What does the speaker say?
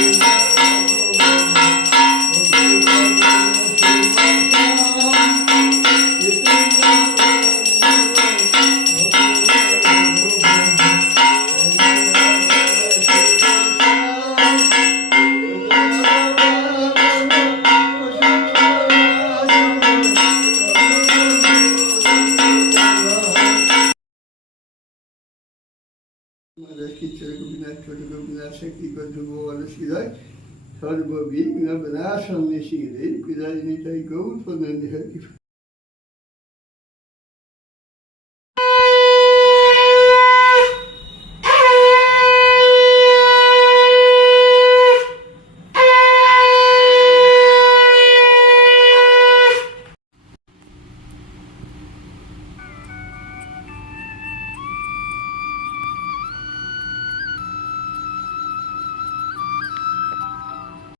thank you مرد از کتر کبیر نکته را ببینید، توی و سرکتی کند، توی باورد از کدار، تایید ببینید، ببینید، که اون